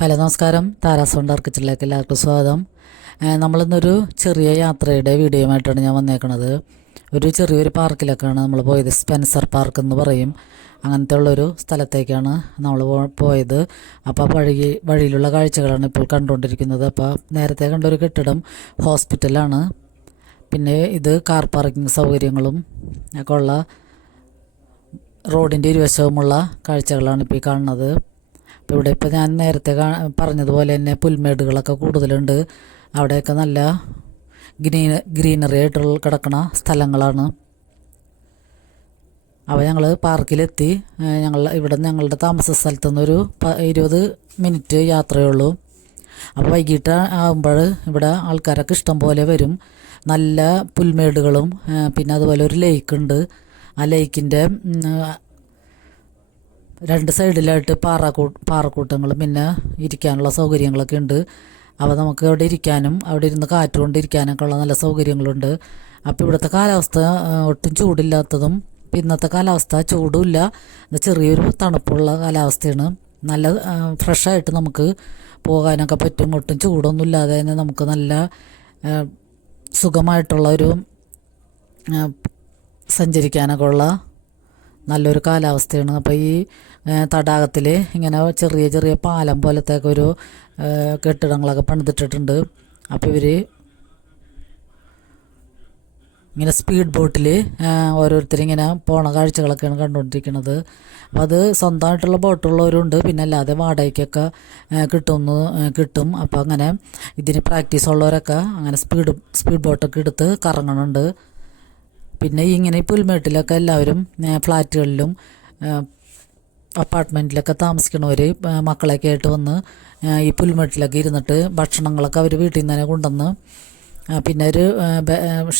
Hello നമസ്കാരം. Tara's wonder കിച്ചണിലേക്ക് എല്ലാവർക്കും സ്വാഗതം. നമ്മളിന്നൊരു ചെറിയ യാത്രയുടെ വീഡിയോയുമായിട്ടാണ് ഞാൻ വന്നേക്കുന്നത്. ഒരു ചെറിയൊരു പാർക്കിലൊക്കെയാണ് നമ്മൾ പോയത്. സ്പെൻസർ പാർക്ക് എന്ന് പറയും. അങ്ങനത്തെ ഉള്ളൊരു സ്ഥലത്തേക്കാണ് നമ്മൾ പോയത്. അപ്പോൾ വഴിയിലുള്ള കാഴ്ചകളാണ് ഇപ്പോൾ കണ്ടുകൊണ്ടിരിക്കുന്നത്. അപ്പോൾ നേരത്തെ കണ്ടൊരു കെട്ടിടം ഹോസ്പിറ്റലാണ്. പിന്നെ ഇത് കാർ പാർക്കിംഗ് സൗകര്യങ്ങളും ഒക്കെ ഉള്ള റോഡിൻ്റെ ഇരുവശവുമുള്ള കാഴ്ചകളാണ് ഇപ്പോൾ ഈ കാണുന്നത്. അപ്പോൾ ഇവിടെ ഇപ്പോൾ ഞാൻ നേരത്തെ പറഞ്ഞതുപോലെ തന്നെ പുൽമേടുകളൊക്കെ കൂടുതലുണ്ട്. അവിടെയൊക്കെ നല്ല ഗ്രീനറി ആയിട്ടുള്ള കിടക്കുന്ന സ്ഥലങ്ങളാണ്. അപ്പോൾ ഞങ്ങൾ പാർക്കിലെത്തി. ഞങ്ങളുടെ താമസ സ്ഥലത്തു നിന്നൊരു 20 മിനിറ്റ് യാത്രയുള്ളൂ. അപ്പോൾ വൈകിട്ട് ആകുമ്പോൾ ഇവിടെ ആൾക്കാരൊക്കെ ഇഷ്ടം പോലെ വരും. നല്ല പുൽമേടുകളും പിന്നെ അതുപോലെ ഒരു ലേക്കുണ്ട്. ആ ലേക്കിൻ്റെ 2 സൈഡിലായിട്ട് പാറക്കൂട്ടങ്ങളും പിന്നെ ഇരിക്കാനുള്ള സൗകര്യങ്ങളൊക്കെ ഉണ്ട്. അപ്പോൾ നമുക്ക് അവിടെ ഇരിക്കാനും അവിടെ ഇരുന്ന് കാറ്റ് കൊണ്ടിരിക്കാനൊക്കെ ഉള്ള നല്ല സൗകര്യങ്ങളുണ്ട്. അപ്പോൾ ഇവിടുത്തെ കാലാവസ്ഥ ഒട്ടും ചൂടില്ലാത്തതും ഇന്നത്തെ കാലാവസ്ഥ ചൂടുമില്ല, ചെറിയൊരു തണുപ്പുള്ള കാലാവസ്ഥയാണ്. നല്ല ഫ്രഷായിട്ട് നമുക്ക് പോകാനൊക്കെ പറ്റും. ഒട്ടും ചൂടൊന്നും ഇല്ലാതെ തന്നെ നമുക്ക് നല്ല സുഖമായിട്ടുള്ള ഒരു സഞ്ചരിക്കാനൊക്കെ ഉള്ള നല്ലൊരു കാലാവസ്ഥയാണ്. അപ്പോൾ ഈ തടാകത്തിൽ ഇങ്ങനെ ചെറിയ ചെറിയ പാലം പോലത്തെയൊക്കെ ഒരു കെട്ടിടങ്ങളൊക്കെ പണിതിട്ടിട്ടുണ്ട്. അപ്പോൾ ഇവർ ഇങ്ങനെ സ്പീഡ് ബോട്ടിൽ ഓരോരുത്തരിങ്ങനെ പോണ കാഴ്ചകളൊക്കെയാണ് കണ്ടുകൊണ്ടിരിക്കുന്നത്. അപ്പോൾ അത് സ്വന്തമായിട്ടുള്ള ബോട്ടുള്ളവരുണ്ട്, പിന്നെ അല്ലാതെ വാടകയ്ക്കൊക്കെ കിട്ടും. അപ്പോൾ അങ്ങനെ ഇതിന് പ്രാക്ടീസ് ഉള്ളവരൊക്കെ അങ്ങനെ സ്പീഡ് ബോട്ടൊക്കെ എടുത്ത് കറങ്ങണുണ്ട്. പിന്നെ ഇങ്ങനെ പുൽമേട്ടിലൊക്കെ എല്ലാവരും ഫ്ലാറ്റുകളിലും അപ്പാർട്ട്മെൻറ്റിലൊക്കെ താമസിക്കണവർ മക്കളൊക്കെ ആയിട്ട് വന്ന് ഈ പുൽമേട്ടിലൊക്കെ ഇരുന്നിട്ട് ഭക്ഷണങ്ങളൊക്കെ അവർ വീട്ടിൽ നിന്ന് തന്നെ കൊണ്ടുവന്ന് പിന്നെ ഒരു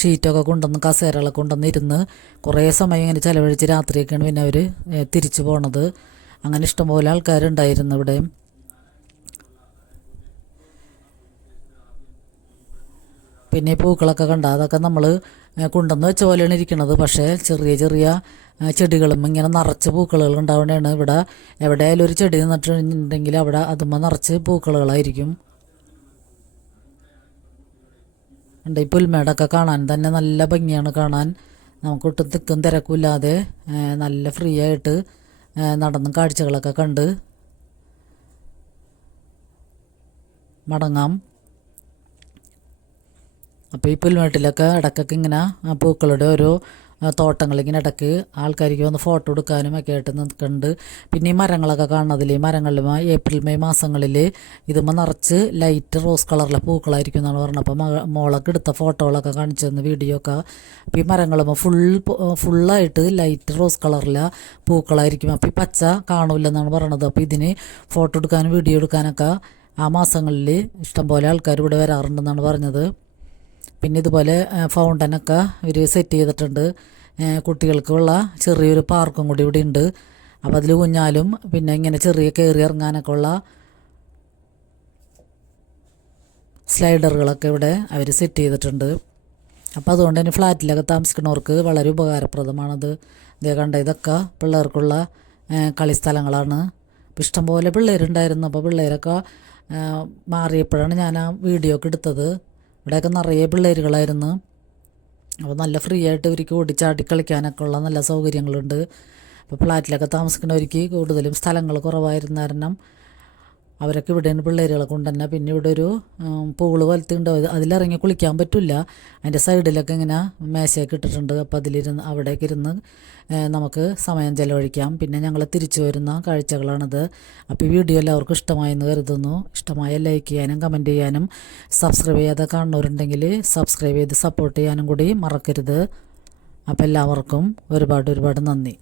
ഷീറ്റൊക്കെ കൊണ്ടുവന്ന് കസേരകളൊക്കെ കൊണ്ടുവന്ന് ഇരുന്ന് കുറേ സമയം ഇങ്ങനെ ചിലവഴിച്ച് രാത്രിയൊക്കെയാണ് പിന്നെ അവർ തിരിച്ചു പോണത്. അങ്ങനെ ഇഷ്ടംപോലെ ആൾക്കാരുണ്ടായിരുന്നു ഇവിടെ. പിന്നെ ഈ പൂക്കളൊക്കെ കണ്ട അതൊക്കെ നമ്മൾ കൊണ്ടുവന്ന് വെച്ച പോലെയാണ് ഇരിക്കുന്നത്. പക്ഷേ ചെറിയ ചെറിയ ചെടികളും ഇങ്ങനെ നിറച്ച് പൂക്കളുകൾ ഉണ്ടാവുന്നതാണ്. ഇവിടെ എവിടെയായാലും ഒരു ചെടി നിന്നിട്ടുണ്ടെങ്കിൽ അവിടെ അതുമ്പോൾ നിറച്ച് പൂക്കളുകളായിരിക്കും. ഈ പുൽമേടൊക്കെ കാണാൻ തന്നെ നല്ല ഭംഗിയാണ് കാണാൻ. നമുക്കൊട്ടും തിക്കും തിരക്കുമില്ലാതെ നല്ല ഫ്രീ ആയിട്ട് നടന്നും കാഴ്ചകളൊക്കെ കണ്ട് മടങ്ങാം. അപ്പോൾ ഈ പുൽമേട്ടിലൊക്കെ ഇടയ്ക്കൊക്കെ ഇങ്ങനെ പൂക്കളുടെ ഓരോ തോട്ടങ്ങളിങ്ങനെ ഇടയ്ക്ക് ആൾക്കാർക്ക് വന്ന് ഫോട്ടോ എടുക്കാനും ഒക്കെ ആയിട്ട് നിൽക്കുന്നുണ്ട്. പിന്നെ ഈ മരങ്ങളൊക്കെ കാണുന്നതിൽ ഈ മരങ്ങളിൽ ഏപ്രിൽ മെയ് മാസങ്ങളിൽ ഇതുമ്പോൾ നിറച്ച് ലൈറ്റ് റോസ് കളറിലെ പൂക്കളായിരിക്കും എന്നാണ് പറഞ്ഞത്. അപ്പോൾ മോളൊക്കെ എടുത്ത ഫോട്ടോകളൊക്കെ കാണിച്ചു തന്നു, വീഡിയോ ഒക്കെ. അപ്പോൾ ഈ മരങ്ങളുമ്പോൾ ഫുള്ളായിട്ട് ലൈറ്റ് റോസ് കളറിലെ പൂക്കളായിരിക്കും. അപ്പോൾ ഈ പച്ച കാണൂലെന്നാണ് പറയണത്. അപ്പോൾ ഇതിന് ഫോട്ടോ എടുക്കാനും വീഡിയോ എടുക്കാനൊക്കെ ആ മാസങ്ങളിൽ ഇഷ്ടംപോലെ ആൾക്കാർ ഇവിടെ വരാറുണ്ടെന്നാണ് പറഞ്ഞത്. പിന്നെ ഇതുപോലെ ഫൗണ്ടനൊക്കെ ഇവർ സെറ്റ് ചെയ്തിട്ടുണ്ട്. കുട്ടികൾക്കുള്ള ചെറിയൊരു പാർക്കും കൂടി ഇവിടെ ഉണ്ട്. അപ്പോൾ അതിൽ ഊഞ്ഞാലും പിന്നെ ഇങ്ങനെ ചെറിയ കയറി ഇറങ്ങാനൊക്കെ ഉള്ള സ്ലൈഡറുകളൊക്കെ ഇവിടെ അവർ സെറ്റ് ചെയ്തിട്ടുണ്ട്. അപ്പോൾ അതുകൊണ്ട് തന്നെ ഫ്ലാറ്റിലൊക്കെ താമസിക്കുന്നവർക്ക് വളരെ ഉപകാരപ്രദമാണത്. ഇതേ കണ്ട ഇതൊക്കെ പിള്ളേർക്കുള്ള കളിസ്ഥലങ്ങളാണ്. അപ്പോൾ ഇഷ്ടംപോലെ പിള്ളേരുണ്ടായിരുന്നു. അപ്പോൾ പിള്ളേരൊക്കെ മാറിയപ്പോഴാണ് ഞാൻ ആ വീഡിയോ ഒക്കെ എടുത്തത്. ഇവിടെയൊക്കെ നിറയെ പിള്ളേരുകളായിരുന്നു. അപ്പോൾ നല്ല ഫ്രീ ആയിട്ട് ഇവർക്ക് ഓടിച്ചാടി കളിക്കാനൊക്കെ ഉള്ള നല്ല സൗകര്യങ്ങളുണ്ട്. അപ്പോൾ ഫ്ലാറ്റിലൊക്കെ താമസിക്കുന്നവർക്ക് കൂടുതലും സ്ഥലങ്ങൾ കുറവായിരുന്ന കാരണം അവരൊക്കെ ഇവിടെയാണ് പിള്ളേരുകളെ കൊണ്ട് തന്നെ. പിന്നെ ഇവിടെ ഒരു പൂള് പോലത്തെ അതിലിറങ്ങി കുളിക്കാൻ പറ്റില്ല. അതിൻ്റെ സൈഡിലൊക്കെ ഇങ്ങനെ മേശയൊക്കെ ഇട്ടിട്ടുണ്ട്. അപ്പോൾ അവിടേക്ക് ഇരുന്ന് നമുക്ക് സമയം ചിലവഴിക്കാം. പിന്നെ ഞങ്ങൾ തിരിച്ചു വരുന്ന കാഴ്ചകളാണിത്. അപ്പോൾ ഈ വീഡിയോ എല്ലാവർക്കും ഇഷ്ടമായെന്ന് കരുതുന്നു. ഇഷ്ടമായ ലൈക്ക് ചെയ്യാനും കമൻറ്റ് ചെയ്യാനും സബ്സ്ക്രൈബ് ചെയ്യാതെ കാണുന്നവരുണ്ടെങ്കിൽ സബ്സ്ക്രൈബ് ചെയ്ത് സപ്പോർട്ട് ചെയ്യാനും കൂടി മറക്കരുത്. അപ്പോൾ എല്ലാവർക്കും ഒരുപാട് നന്ദി.